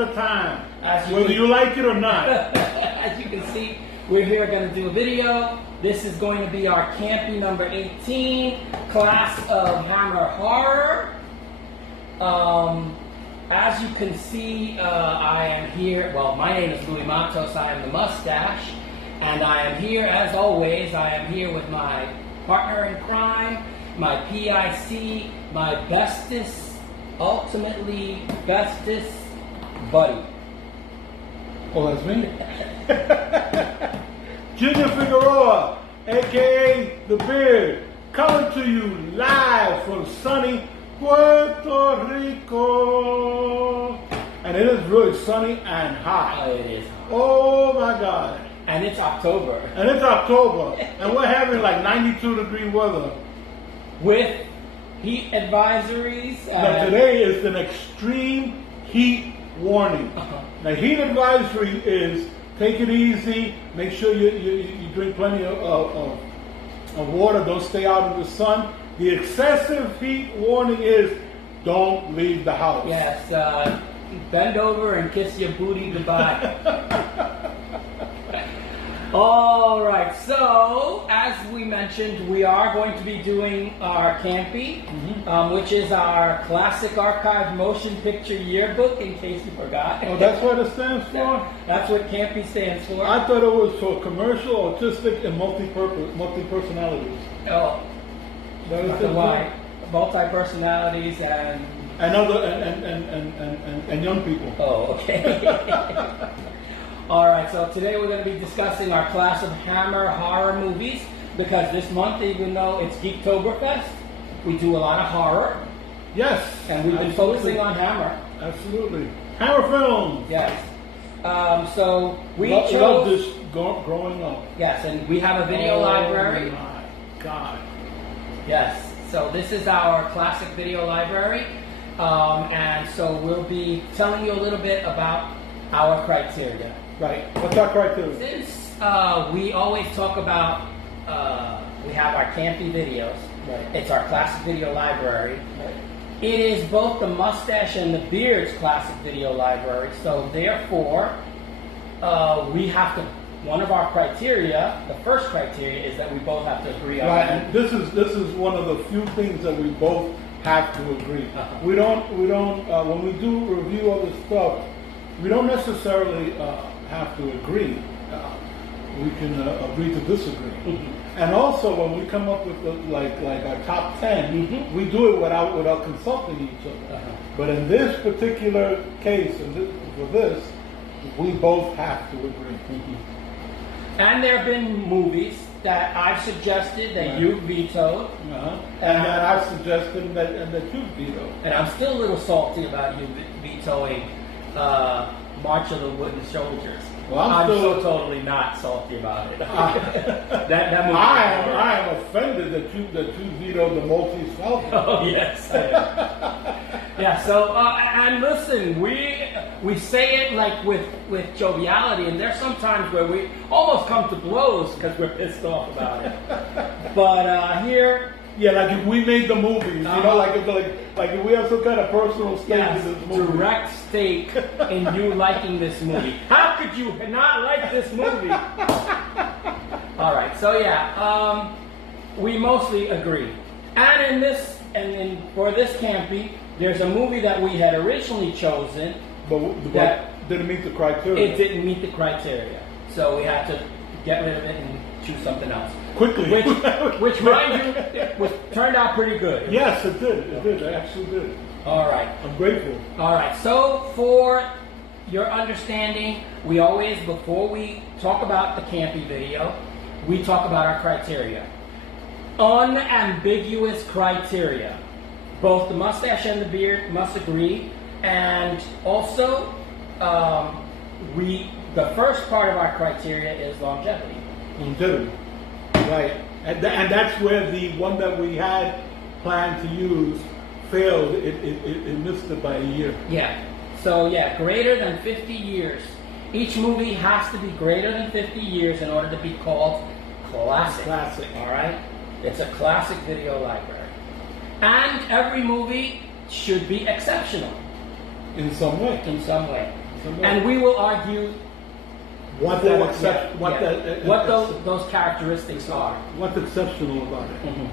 at a time, Whether you like it or not. As you can see, we're here going to do a video. This is going to be our C.A.M.P.Y number 18, Class of Hammer Horror. As you can see, I am here. Well, my name is Louis Matos. I am the Mustache. And I am here, as always, I am here with my partner in crime, my PIC, my bestest, ultimately bestest buddy. Oh, that's me? Junior Figueroa, a.k.a. The Beard, coming to you live from sunny Puerto Rico. And it is really sunny and hot. Oh, it is. Oh, my God. And it's October. And it's October. And we're having like 92-degree weather. With heat advisories. Now today is an extreme heat warning. The heat advisory is take it easy, make sure you drink plenty of water, don't stay out in the sun. The excessive heat warning is don't leave the house. Yes, bend over and kiss your booty goodbye. All right, so as we mentioned, we are going to be doing our C.A.M.P.Y, which is our Classic Archive Motion Picture Yearbook, in case you forgot. Oh, that's what it stands for? That's what C.A.M.P.Y stands for. I thought it was for commercial, autistic, and multi-personalities. Oh, That is why? Multi-personalities and other and young people. Oh, okay. All right, so today we're going to be discussing our Class of Hammer horror movies, because this month, even though it's Geektoberfest, we do a lot of horror. Yes. And we've been focusing on Hammer. Absolutely. Hammer films. Yes. So we Love chose... this growing up. Yes, and we have a video library. Oh my God. Yes, so this is our classic video library. And so we'll be telling you a little bit about our criteria. Right. What's our criteria? Since we always talk about, we have our C.A.M.P.Y videos. Right. It's our classic video library. Right. It is both the Mustache and the Beard's classic video library. So therefore, we have to. One of our criteria, the first criteria, is that we both have to agree on. Right. And this is one of the few things that we both have to agree. We don't when we do review other stuff, we don't necessarily have to agree. We can agree to disagree. And also, when we come up with like our top 10, we do it without consulting each other. But in this particular case, for this, we both have to agree. And there have been movies that I've suggested that you vetoed. And that I've suggested and that you vetoed. And I'm still a little salty about you vetoing March of the Wooden Soldiers. Well, I'm so totally not salty about it. that movie. I am offended that you vetoed the Maltese Falcon. Oh yes. Yeah. So and listen, we say it like with joviality, and there's some times where we almost come to blows because we're pissed off about it. But here. Yeah, like if we made the movies, like if we have some kind of personal stake in this movie. Direct stake in you liking this movie. How could you not like this movie? All right, so yeah, we mostly agree. And for this C.A.M.P.Y, there's a movie that we had originally chosen, but that didn't meet the criteria. It didn't meet the criteria, so we had to get rid of it and choose something else. Quickly. Which mind you, turned out pretty good. Yes, it did. It actually did. All right. I'm grateful. All right. So for your understanding, we always, before we talk about the C.A.M.P.Y video, we talk about our criteria. Unambiguous criteria. Both the Mustache and the Beard must agree. And also, the first part of our criteria is longevity. Longevity. Right. And that's where the one that we had planned to use failed. It missed it by a year. Yeah. So yeah, greater than 50 years. Each movie has to be greater than 50 years in order to be called classic. Classic. All right? It's a classic video library. And every movie should be exceptional. In some way. In some way. some way. And we will argue What those characteristics are. What's exceptional about it? Mm-hmm.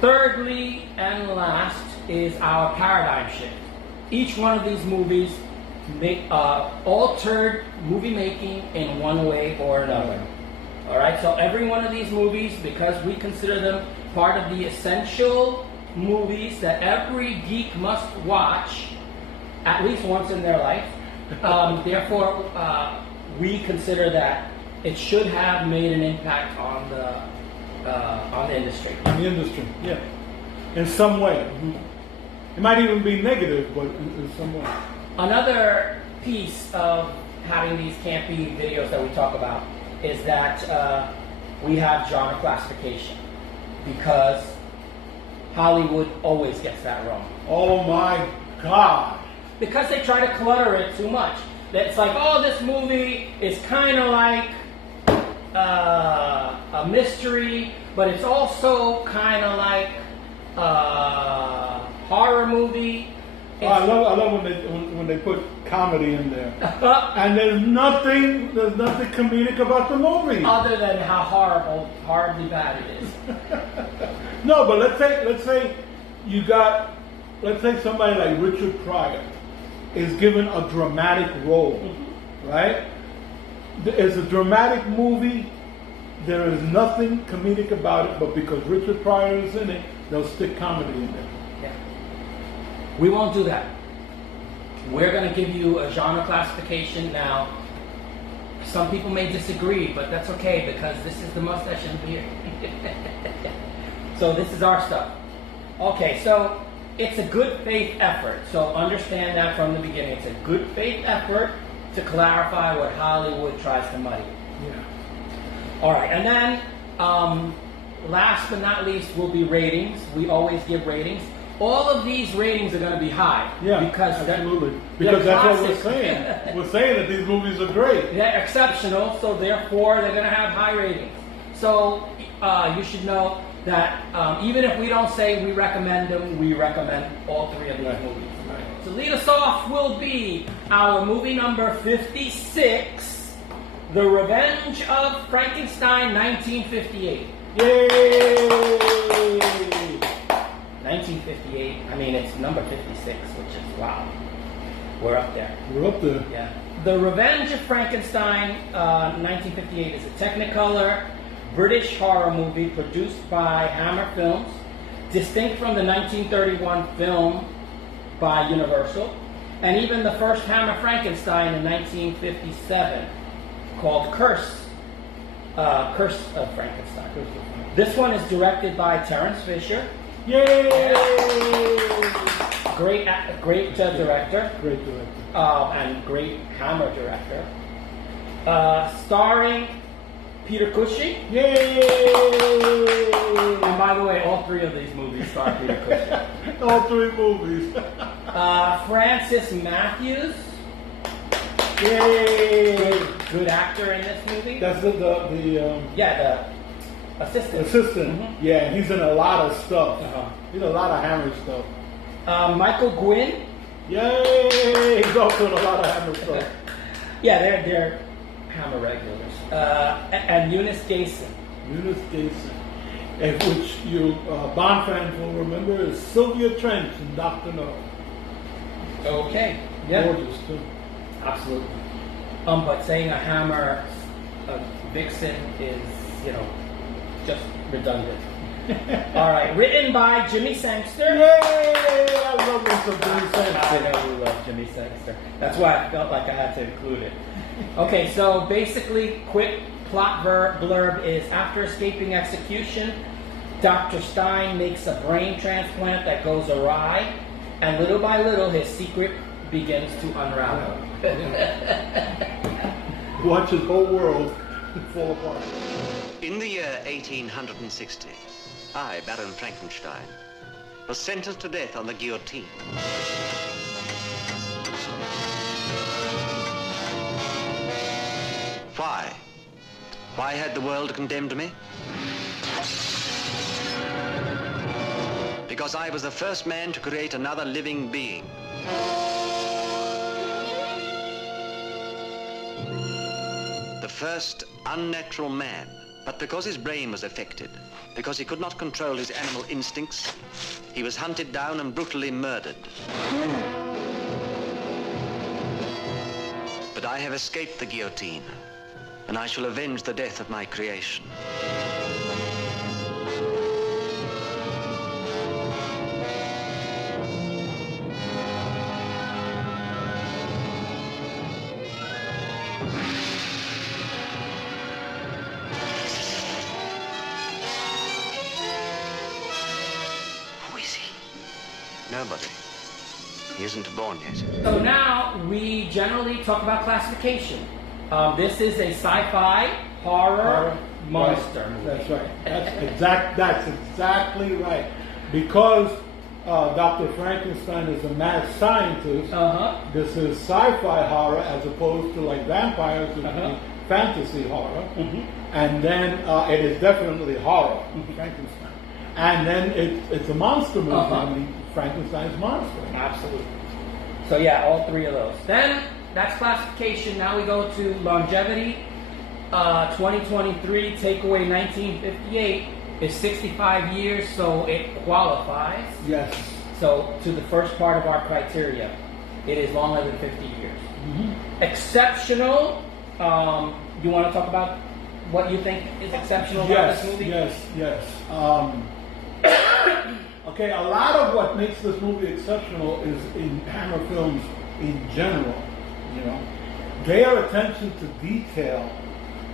Thirdly and last is our paradigm shift. Each one of these movies altered movie making in one way or another. All right, so every one of these movies, because we consider them part of the essential movies that every geek must watch at least once in their life, therefore we consider that it should have made an impact on the industry. On the industry, yeah. In some way. Mm-hmm. It might even be negative, but in some way. Another piece of having these campy videos that we talk about is that we have genre classification, because Hollywood always gets that wrong. Oh my God. Because they try to clutter it too much. It's like, oh, this movie is kind of like a mystery, but it's also kind of like a horror movie. I love when they put comedy in there, and there's nothing comedic about the movie other than how horribly bad it is. No, but let's say somebody like Richard Pryor is given a dramatic role, right? It's a dramatic movie. There is nothing comedic about it, but because Richard Pryor is in it, they'll stick comedy in there. Yeah. We won't do that. We're going to give you a genre classification now. Some people may disagree, but that's okay, because this is the Mustache and Beard. So this is our stuff. Okay, so it's a good faith effort. So understand that from the beginning. It's a good faith effort to clarify what Hollywood tries to muddy. Yeah. All right, and then last but not least will be ratings. We always give ratings. All of these ratings are going to be high. Yeah, because absolutely. Because that's what we're saying. We're saying that these movies are great. They're exceptional, so therefore they're going to have high ratings. So you should know that even if we don't say we recommend them, we recommend all three of these movies. Right. So lead us off will be our movie number 56, The Revenge of Frankenstein, 1958. Yay! 1958, I mean, it's number 56, which is, wow. We're up there. We're up there. Yeah. The Revenge of Frankenstein, 1958, is a Technicolor British horror movie produced by Hammer Films, distinct from the 1931 film by Universal, and even the first Hammer Frankenstein in 1957, called Curse of Frankenstein. This one is directed by Terence Fisher. Yay! Great director. Great director. And great Hammer director. Starring Peter Cushing. Yay! And by the way, all three of these movies star Peter Cushing. All three movies. Francis Matthews. Yay! Good actor in this movie. That's the assistant. Mm-hmm. Yeah, he's in a lot of stuff. Uh-huh. He's in a lot of Hammer stuff. Michael Gwynn. Yay! He's also in a lot of Hammer stuff. Yeah, they're Hammer regulars. And Eunice Gason. Eunice Gason. And which you Bond fans will remember is Sylvia Trench in Dr. No. Okay. Yeah. Gorgeous too. Absolutely. But saying a Hammer vixen is, just redundant. All right. Written by Jimmy Sangster. Yay! I love me some Jimmy Sangster. I know you love Jimmy Sangster. That's why I felt like I had to include it. Okay, so basically, quick plot blurb is: after escaping execution, Dr. Stein makes a brain transplant that goes awry, and little by little, his secret begins to unravel. Watch his whole world fall apart. In the year 1860, I, Baron Frankenstein, was sentenced to death on the guillotine. Why? Why had the world condemned me? Because I was the first man to create another living being. first unnatural man, but because his brain was affected, because he could not control his animal instincts, he was hunted down and brutally murdered. But I have escaped the guillotine, and I shall avenge the death of my creation. Nobody. He isn't born yet. So now we generally talk about classification. This is a sci-fi horror monster movie. That's right. That's exactly right. Because Dr. Frankenstein is a mad scientist, this is sci-fi horror as opposed to like vampires, which is fantasy horror. And then it is definitely horror, Frankenstein. And then it's a monster movie. I mean, Frankenstein's monster. Absolutely. So yeah, all three of those. Then that's classification. Now we go to longevity. 2023, takeaway 1958 is 65 years, so it qualifies. Yes. So to the first part of our criteria, it is longer than 50 years. Exceptional. You want to talk about what you think is exceptional about this movie? Yes. Okay, a lot of what makes this movie exceptional is in Hammer films in general. You know, their attention to detail,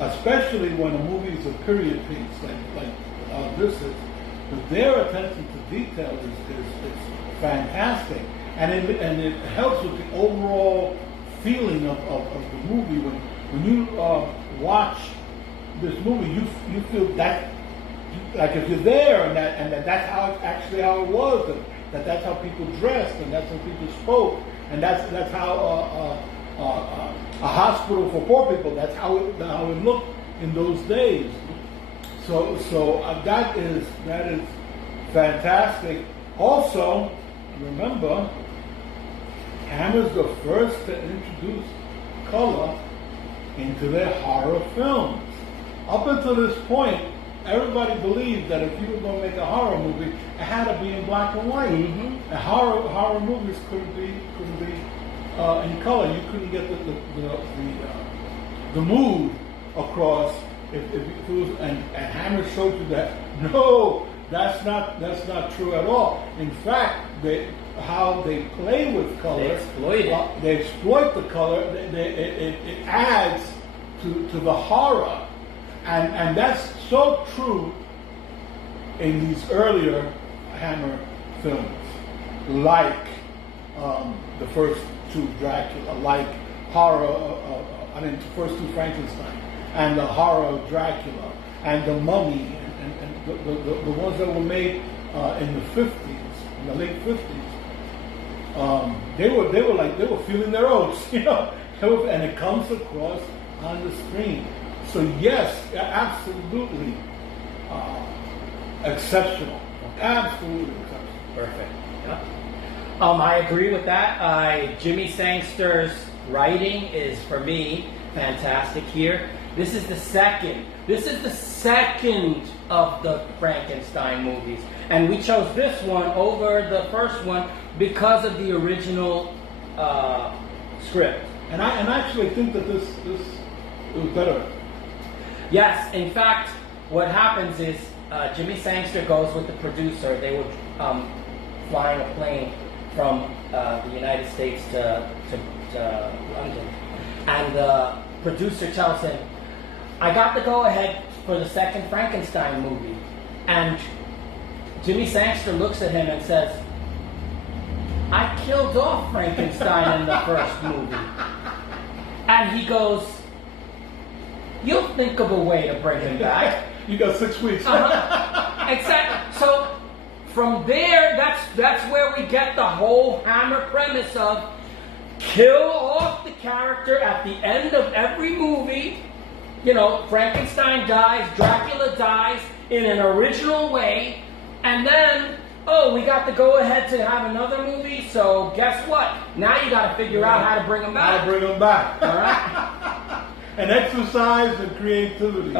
especially when a movie is a period piece like this is, but their attention to detail is fantastic, and it helps with the overall feeling of the movie. When you watch this movie, you feel that. Like if you're there and that's how it was, and that's how people dressed, and that's how people spoke, and that's how a hospital for poor people, that's how it looked in those days. So that is fantastic. Also, remember, Hammer's the first to introduce color into their horror films. Up until this point, everybody believed that if you were going to make a horror movie, it had to be in black and white. And horror movies couldn't be in color. You couldn't get the mood across if it was. And Hammer showed you that no, that's not true at all. In fact, how they play with color, they exploit the color. It adds to the horror. And that's so true in these earlier Hammer films, like the first two Dracula, like the first two Frankenstein, and the horror of Dracula, and the Mummy, and the ones that were made in the 50s, in the late 50s. They were feeling their oats, you know, and it comes across on the screen. So yes, absolutely exceptional. Absolutely exceptional. Perfect. Yeah. I agree with that. Jimmy Sangster's writing is, for me, fantastic here. This is the second of the Frankenstein movies, and we chose this one over the first one because of the original script. And I actually think that this was better. Yes, in fact, what happens is Jimmy Sangster goes with the producer. They were flying a plane from the United States to London, and the producer tells him, "I got the go-ahead for the second Frankenstein movie." And Jimmy Sangster looks at him and says, "I killed off Frankenstein in the first movie." And he goes, "You'll think of a way to bring him back." You got 6 weeks. Exactly. So from there, that's where we get the whole Hammer premise of kill off the character at the end of every movie. You know, Frankenstein dies, Dracula dies in an original way, and then, oh, we got the go-ahead to have another movie, so guess what? Now you got to figure out how to bring him back. How to bring him back. All right? an exercise in creativity.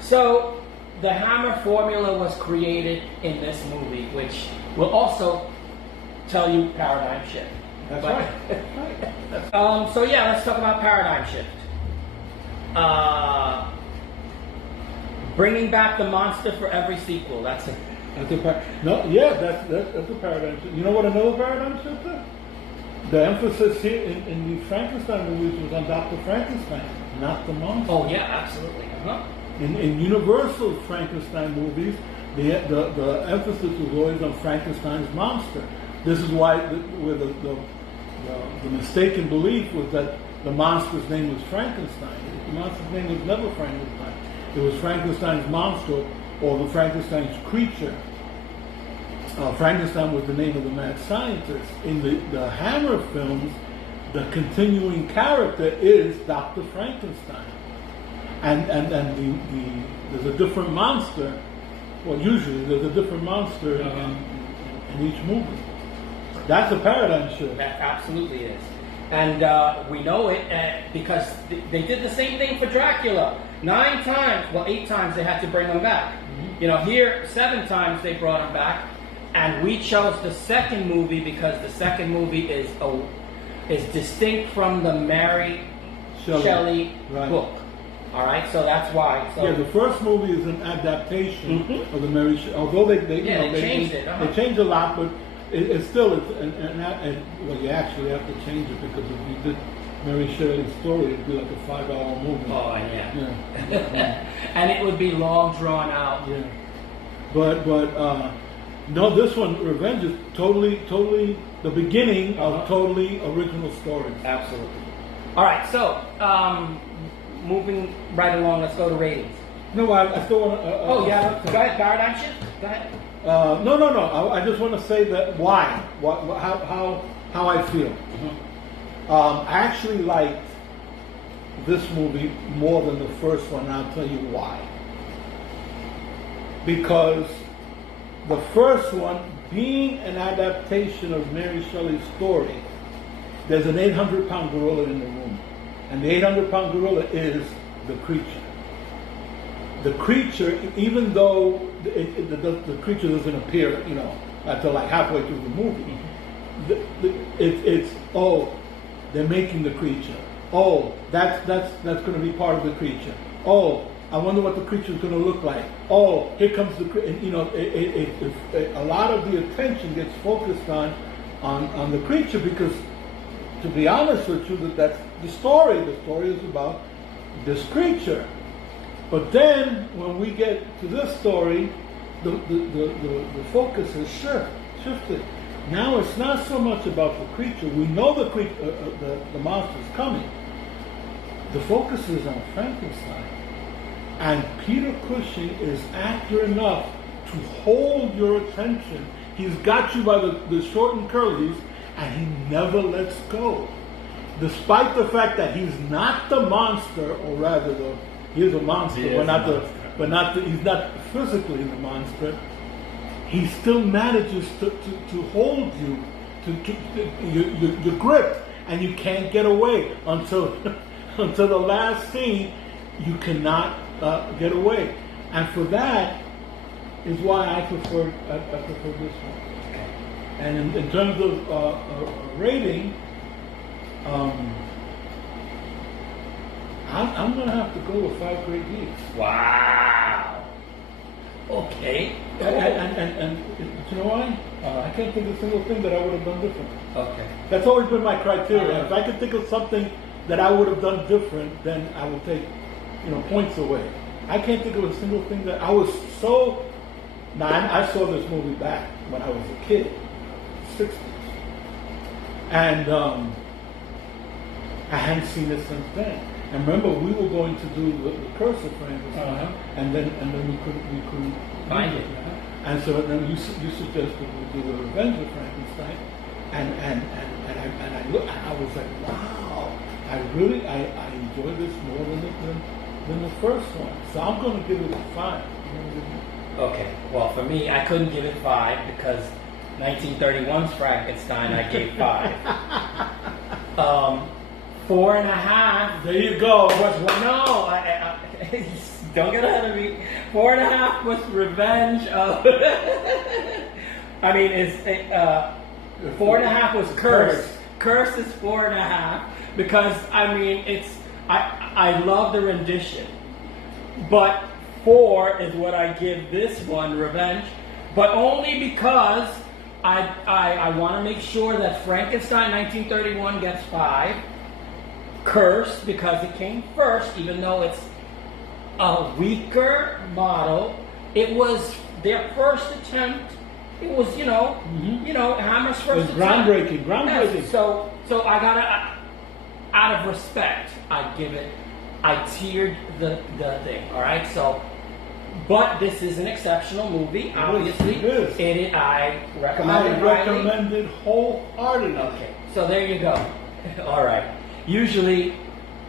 So the Hammer formula was created in this movie, which will also tell you paradigm shift. That's But- right. That's right. So yeah, let's talk about paradigm shift. Bringing back the monster for every sequel. That's it. That's a paradigm shift. You know what another paradigm shift is? The emphasis here in the Frankenstein movies was on Dr. Frankenstein, not the monster. Oh yeah, absolutely. In Universal Frankenstein movies, the emphasis was always on Frankenstein's monster. This is why where the mistaken belief was that the monster's name was Frankenstein. The monster's name was never Frankenstein. It was Frankenstein's monster or the Frankenstein's creature. Frankenstein was the name of the mad scientist. In the Hammer films, the continuing character is Dr. Frankenstein. And there's a different monster. Well, usually there's a different monster in each movie. That's a paradigm shift. That absolutely is. And we know it because they did the same thing for Dracula. 9 times, well 8 times they had to bring him back. Mm-hmm. You know, here 7 times they brought him back. And we chose the second movie because the second movie is distinct from the Mary Shelley Right. book. All right, so that's why. So, Yeah, the first movie is an adaptation of the Mary Shelley. Although they changed it. They changed a lot, but it's still well, you actually have to change it because if you did Mary Shelley's story, it'd be like a 5-hour movie. Oh yeah. Yeah. And it would be long drawn out. Yeah. But no, this one, Revenge, is totally the beginning of totally original stories. Absolutely. All right, so moving right along, let's go to ratings. No, I still want to. Go ahead, paradigm shift. Go ahead. No. I just want to say that why, how I feel. I actually liked this movie more than the first one, and I'll tell you why. Because the first one, being an adaptation of Mary Shelley's story, there's an 800-pound gorilla in the room. And the 800-pound gorilla is the creature. The creature, even though the creature doesn't appear, until like halfway through the movie, they're making the creature. Oh, that's going to be part of the creature. Oh, I wonder what the creature is going to look like. Oh, here comes the creature. A lot of the attention gets focused on the creature because, to be honest with you, that's the story. The story is about this creature. But then, when we get to this story, the focus is shifted. Now it's not so much about the creature. We know the monster's coming. The focus is on Frankenstein. And Peter Cushing is actor enough to hold your attention. He's got you by the short and curlies, and he never lets go. Despite the fact that he's not the monster, or rather, he is a monster, he's not physically the monster. He still manages to hold you, your grip, and you can't get away until the last scene. You cannot get away, and for that is why I prefer this one. And in terms of rating, I'm going to have to go with 5 great geeks. Wow. Okay. And you know why? I can't think of a single thing that I would have done different. Okay. That's always been my criteria. If I could think of something that I would have done different, then I would take, points away. I can't think of a single thing that I was so. Now I saw this movie back when I was a kid, 60s, and I hadn't seen it since then. And remember, we were going to do the Curse of Frankenstein, and then we couldn't find it. And so then you suggested we do the Revenge of Frankenstein, and I was like, wow, I enjoyed this more than the first one. So I'm going to give it a 5. Okay. Well, for me, I couldn't give it 5 because 1931's Frankenstein I gave 5. 4.5. There you go. No, don't get ahead of me. 4.5 was Revenge of. I mean, it's 4.5 was Curse. Curse is 4.5 because I mean I love the rendition, but 4 is what I give this one, Revenge, but only because I want to make sure that Frankenstein 1931 gets 5. Curse because it came first, even though it's a weaker model. It was their first attempt. It was, Hammer's first attempt. Groundbreaking. Yes, so I gotta, out of respect, I tiered the thing. All right, so, but this is an exceptional movie. Obviously, it is. I recommend it. I recommend it wholeheartedly. Okay, so there you go. All right. Usually,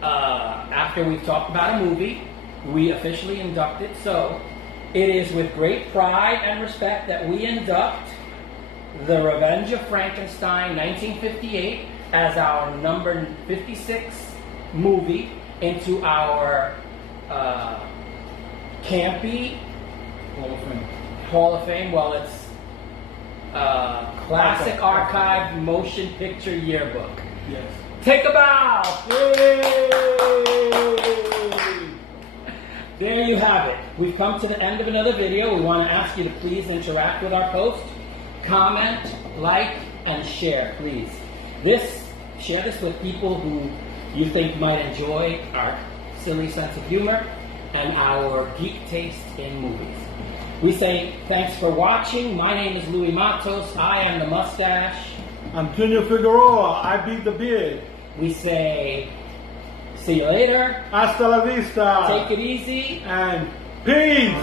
after we've talked about a movie, we officially induct it. So, it is with great pride and respect that we induct The Revenge of Frankenstein 1958 as our number 56 movie into our C.A.M.P.Y Hall of Fame. Well, it's Classic Archive Motion Picture Yearbook. Yes. Take a bow! Yay! There you have it. We've come to the end of another video. We want to ask you to please interact with our post. Comment, like, and share, please. Share this with people who you think might enjoy our silly sense of humor and our geek taste in movies. We say thanks for watching. My name is Louis Matos. I am the Mustache. I'm Junior Figueroa. I beat the beard. We say, see you later. Hasta la vista. Take it easy. And peace.